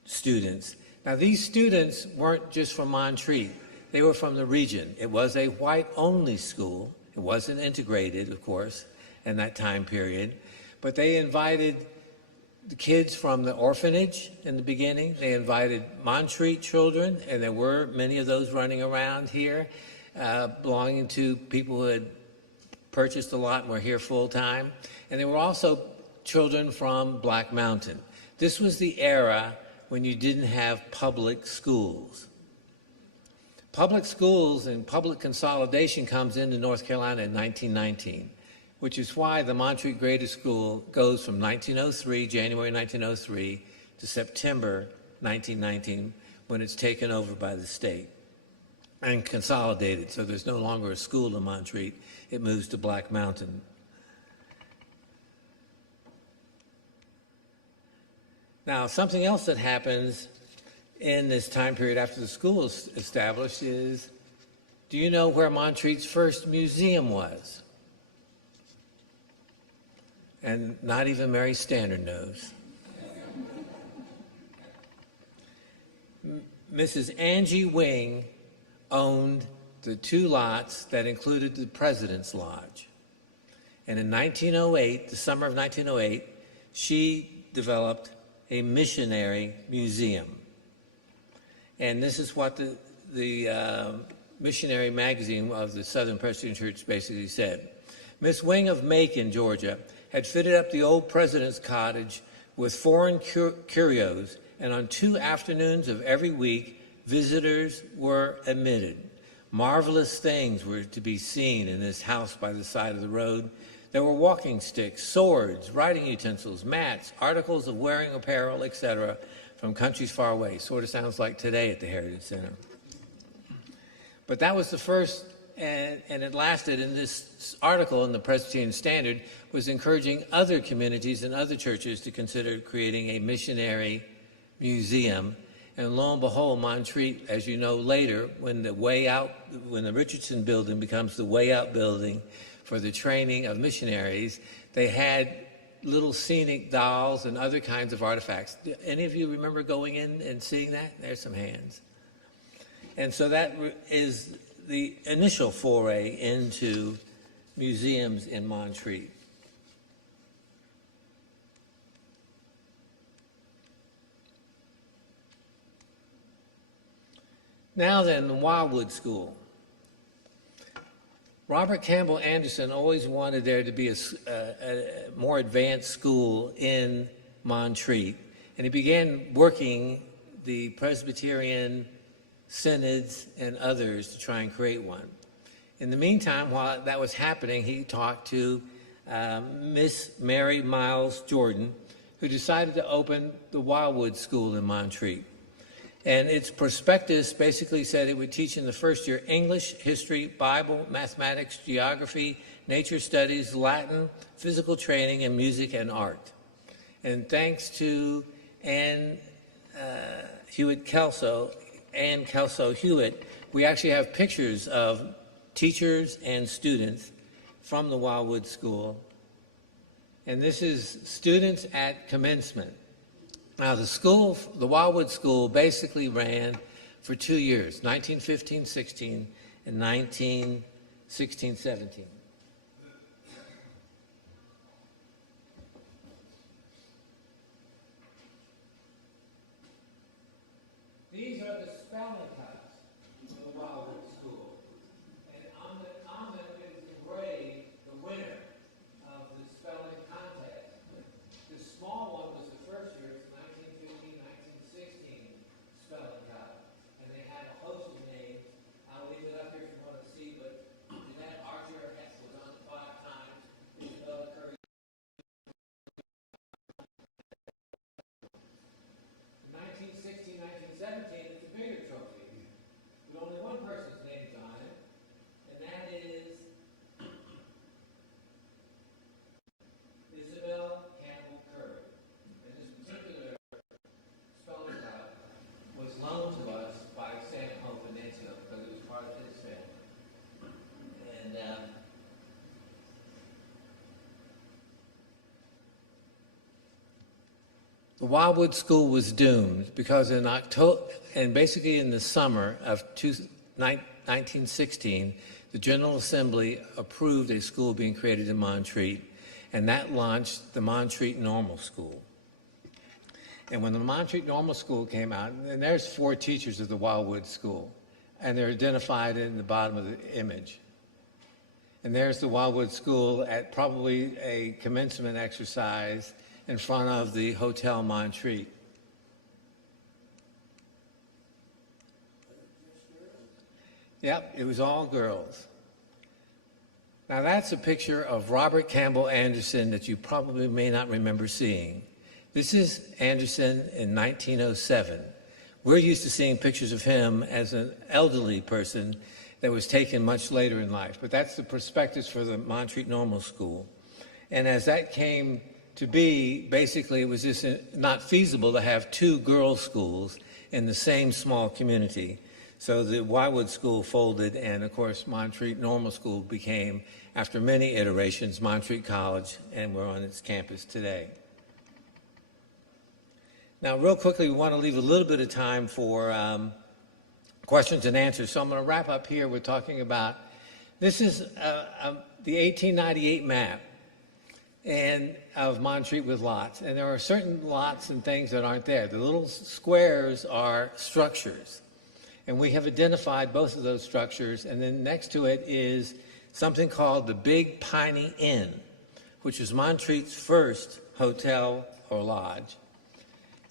students. Now, these students weren't just from Montreat. They were from the region. It was a white-only school. It wasn't integrated, of course, in that time period. But they invited the kids from the orphanage in the beginning. They invited Montreat children, and there were many of those running around here, belonging to people who had purchased a lot and were here full-time. And there were also children from Black Mountain. This was the era when you didn't have public schools. Public schools and public consolidation comes into North Carolina in 1919, which is why the Montreat Graded School goes from 1903, January 1903, to September 1919, when it's taken over by the state and consolidated. So there's no longer a school in Montreat. It moves to Black Mountain. Now, something else that happens in this time period after the school is established is, do you know where Montreat's first museum was? And not even Mary Standard knows. Mrs. Angie Wing owned the 2 lots that included the President's Lodge. And in 1908, the summer of 1908, she developed a Missionary Museum. And this is what the missionary magazine of the Southern Presbyterian Church basically said. Miss Wing of Macon, Georgia, had fitted up the old president's cottage with foreign curios and on 2 afternoons of every week, visitors were admitted. Marvelous things were to be seen in this house by the side of the road. There were walking sticks, swords, writing utensils, mats, articles of wearing apparel, etc., from countries far away. Sort of sounds like today at the Heritage Center. But that was the first, and it lasted. In this article in the Presbyterian Standard was encouraging other communities and other churches to consider creating a missionary museum. And lo and behold, Montreat, as you know later, when the Richardson building becomes the Way Out building for the training of missionaries, they had little scenic dolls and other kinds of artifacts. Do any of you remember going in and seeing that? There's some hands. And so that is the initial foray into museums in Montreat. Now then, the Wildwood School. Robert Campbell Anderson always wanted there to be a more advanced school in Montreat, and he began working the Presbyterian synods and others to try and create one. In the meantime, while that was happening, he talked to Miss Mary Miles Jordan, who decided to open the Wildwood School in Montreat. And its prospectus basically said it would teach in the first year English, history, Bible, mathematics, geography, nature studies, Latin, physical training, and music and art. And thanks to Ann Kelso Hewitt, we actually have pictures of teachers and students from the Wildwood School. And this is students at commencement. Now, the Wildwood School basically ran for 2 years, 1915-16 and 1916-17. These are the spelling cuts of the Wildwood School. And on them is engraved the winner of the spelling contest. The small one was the first year. 1916 spelling cut, and they had a host of names. I'll leave it up here if you want to see, but Jeanette Archer was on 5 times. Isabella Curry. In 1916, 1917, it's a bigger trophy, but only one person's name's on it, and that is Isabel Campbell Curry. And this particular spelling cut was loaned to us by Sam Hope and Nancy Hope because it was part of his family. And the Wildwood School was doomed because in October, and basically in the summer of 1916, the General Assembly approved a school being created in Montreat, and that launched the Montreat Normal School. And when the Montreat Normal School came out, and there's 4 teachers of the Wildwood School, and they're identified in the bottom of the image. And there's the Wildwood School at probably a commencement exercise in front of the Hotel Montreat. Yep, it was all girls. Now that's a picture of Robert Campbell Anderson that you probably may not remember seeing. This is Anderson in 1907. We're used to seeing pictures of him as an elderly person that was taken much later in life, but that's the prospectus for the Montreat Normal School. And as that came to be, basically it was just not feasible to have 2 girls' schools in the same small community. So the Wildwood School folded, and of course Montreat Normal School became, after many iterations, Montreat College, and we're on its campus today. Now, real quickly, we want to leave a little bit of time for questions and answers. So I'm going to wrap up here. We're talking about, this is the 1898 map and of Montreat with lots. And there are certain lots and things that aren't there. The little squares are structures. And we have identified both of those structures. And then next to it is something called the Big Piney Inn, which is Montreat's first hotel or lodge.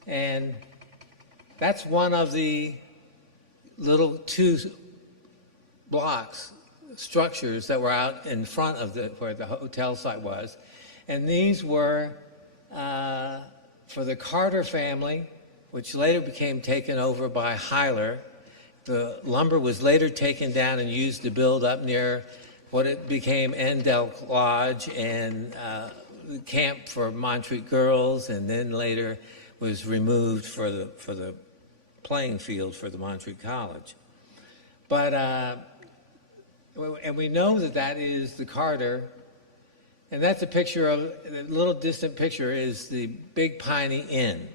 And That's one of the little 2 blocks structures that were out in front of where the hotel site was. And these were for the Carter family, which later became taken over by Heiler. The lumber was later taken down and used to build up near what it became Endelk Lodge and camp for Montreat girls, and then later was removed for the playing field for the Montreat College. But and we know that is the Carter, and that's a picture of, the little distant picture is the Big Piney Inn.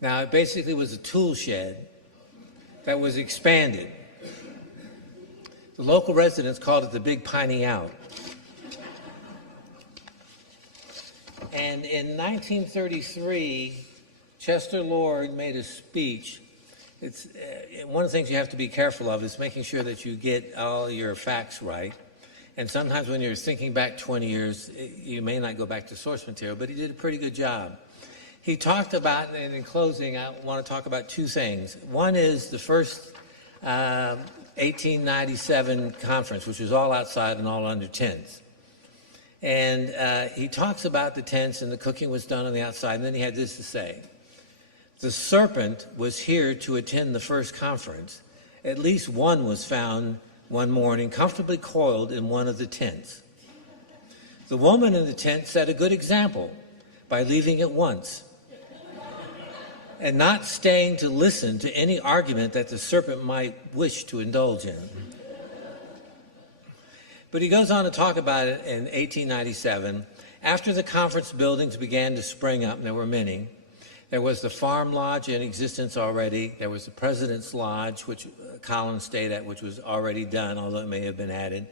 Now, it basically was a tool shed that was expanded. The local residents called it the Big Piney Out. And in 1933, Chester Lord made a speech. It's one of the things you have to be careful of is making sure that you get all your facts right. And sometimes when you're thinking back 20 years, you may not go back to source material, but he did a pretty good job. He talked about, and in closing, I want to talk about 2 things. One is the first 1897 conference, which was all outside and all under tents. And he talks about the tents, and the cooking was done on the outside, and then he had this to say: the serpent was here to attend the first conference. At least one was found one morning comfortably coiled in one of the tents. The woman in the tent set a good example by leaving at once and not staying to listen to any argument that the serpent might wish to indulge in. But he goes on to talk about it in 1897. After the conference buildings began to spring up, and there were many, there was the Farm Lodge in existence already. There was the President's Lodge, which Collins stayed at, which was already done, although it may have been added.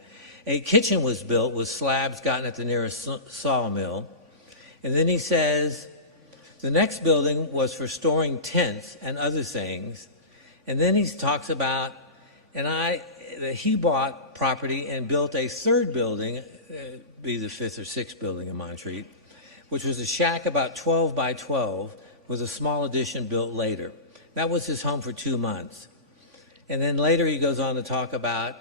A kitchen was built with slabs gotten at the nearest sawmill. And then he says the next building was for storing tents and other things. And then he talks about, he bought property and built a 3rd building, be the 5th or 6th building in Montreat, which was a shack about 12 by 12 with a small addition built later. That was his home for 2 months. And then later he goes on to talk about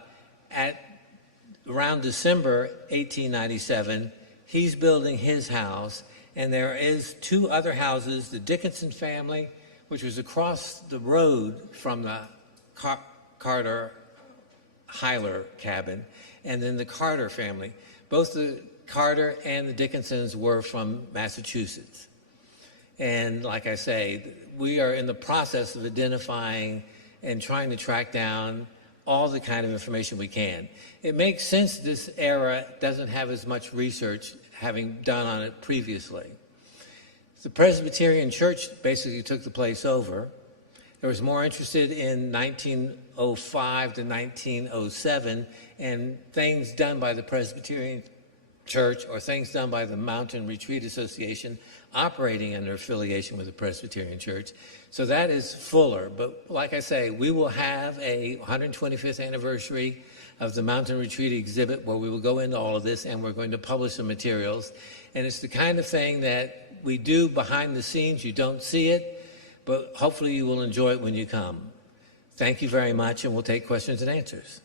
around December 1897, he's building his house, and there is 2 other houses, the Dickinson family, which was across the road from the Carter Heiler cabin, and then the Carter family. Both the Carter and the Dickinsons were from Massachusetts. And like I say, we are in the process of identifying and trying to track down all the kind of information we can. It makes sense this era doesn't have as much research having done on it previously. The Presbyterian Church basically took the place over. There was more interested in 1905 to 1907 and things done by the Presbyterian Church or things done by the Mountain Retreat Association operating under affiliation with the Presbyterian Church. So that is fuller. But like I say, we will have a 125th anniversary of the Mountain Retreat exhibit where we will go into all of this, and we're going to publish some materials. And it's the kind of thing that we do behind the scenes. You don't see it, but hopefully you will enjoy it when you come. Thank you very much, and we'll take questions and answers.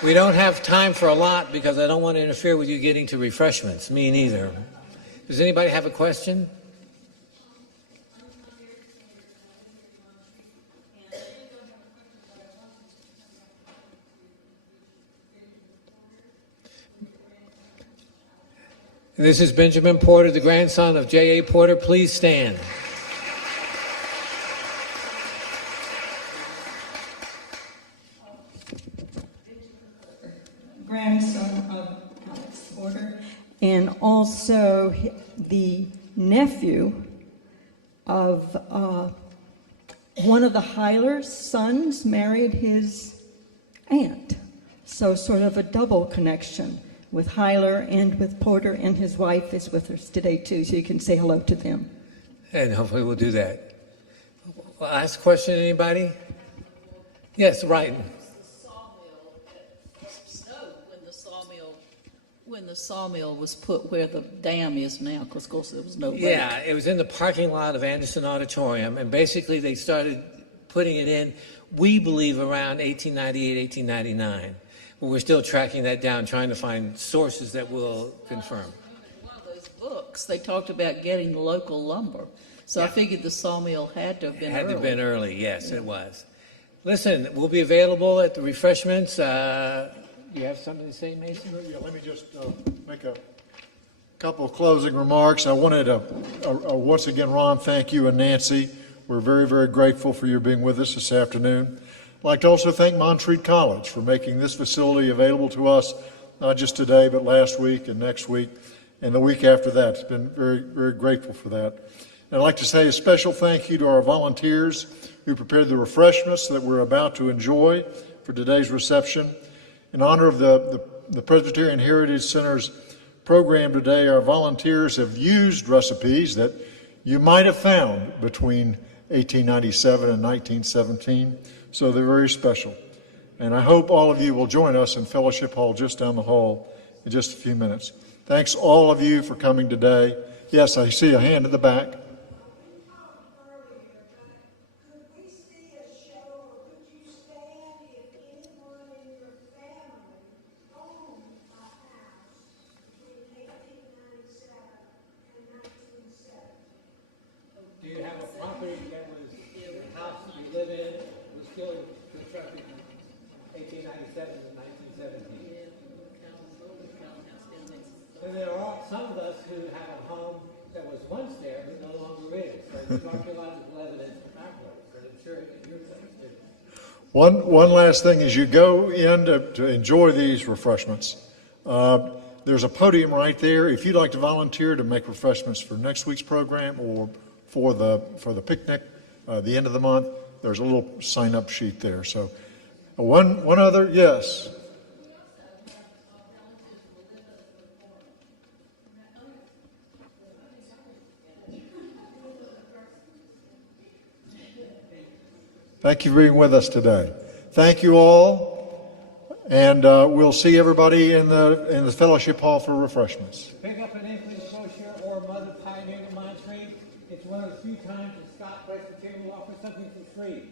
We don't have time for a lot because I don't want to interfere with you getting to refreshments. Me neither. Does anybody have a question? This is Benjamin Porter, the grandson of J.A. Porter. Please stand. Grandson of Alex Porter, and also the nephew of one of the Heiler's sons married his aunt. So sort of a double connection with Heiler and with Porter, and his wife is with us today too, so you can say hello to them. And hopefully we'll do that. Last question, anybody? Yes, right. when the sawmill was put where the dam is now, because of course there was no lake. Yeah, it was in the parking lot of Anderson Auditorium, and basically they started putting it in, we believe, around 1898, 1899. But we're still tracking that down, trying to find sources that will confirm. In one of those books, they talked about getting local lumber. So I figured the sawmill had to have been It had to early. have been early, yes, it was. Listen, we'll be available at the refreshments. You have something to say, Mason? Yeah, let me just make a couple of closing remarks. I wanted to, once again, Ron, thank you, and Nancy. We're very, very grateful for your being with us this afternoon. I'd like to also thank Montreat College for making this facility available to us, not just today, but last week and next week and the week after that. It's been very, very grateful for that. And I'd like to say a special thank you to our volunteers who prepared the refreshments that we're about to enjoy for today's reception. In honor of the Presbyterian Heritage Center's program today, our volunteers have used recipes that you might have found between 1897 and 1917, so they're very special. And I hope all of you will join us in Fellowship Hall just down the hall in just a few minutes. Thanks all of you for coming today. Yes, I see a hand in the back. Do you have a property that was the house that you live in was still constructed in 1897 and 1917? And there are some of us who have a home that was once there but no longer is. So there's archaeological evidence for our place, but I'm sure in your place too. One last thing, as you go in to enjoy these refreshments, there's a podium right there. If you'd like to volunteer to make refreshments for next week's program or for the picnic, the end of the month, there's a little sign-up sheet there. So one other, yes. Thank you for being with us today. Thank you all, and we'll see everybody in the fellowship hall for refreshments. Pick up an English brochure or Mother Pioneer to Montreat. It's one of the few times that Scott Presbyterian will offer something for free.